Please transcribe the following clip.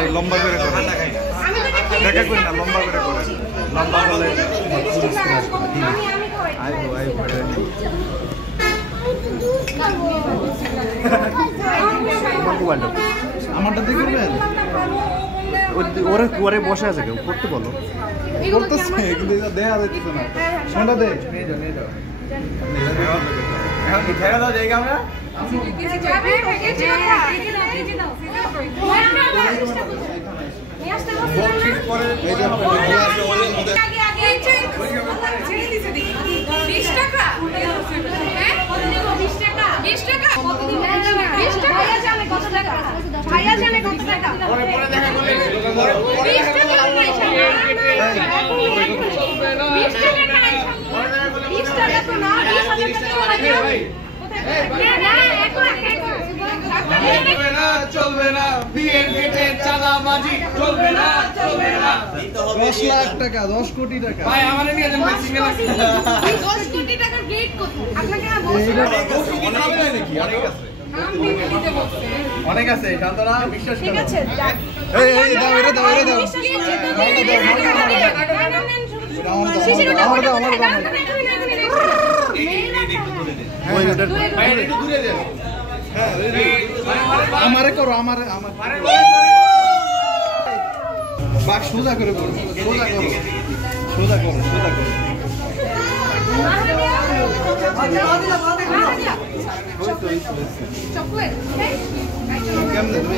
ভাই লম্বা করে করেন দেখা করি না লম্বা করে করেন লম্বা হলে আমারটা দিয়ে করবেন ওরে কুয়ারে বসে আছে কেউ করতে বলো করতেছে কিন্তু দেয়া যাচ্ছে না শোনটা দে নিয়ে যাও এখন কি ঠেকা দাও জায়গা আমরা চলবে না বিয়ের গেটে চাঁদাবাজি চলবে না 10 লাখ টাকা 10 কোটি টাকা ভাই আমারে নিয়ে যান সিঙ্গেল 10 কোটি টাকার গেট কত আপনাকে না বলছি নাকি অনেক আছে শান্তরা বিশ্বাস করো ঠিক আছে এই দাও এটা দাও আমারে করো আমারে বাক সোজা করে করো সোজা করো চকলেট কেমনে তুমি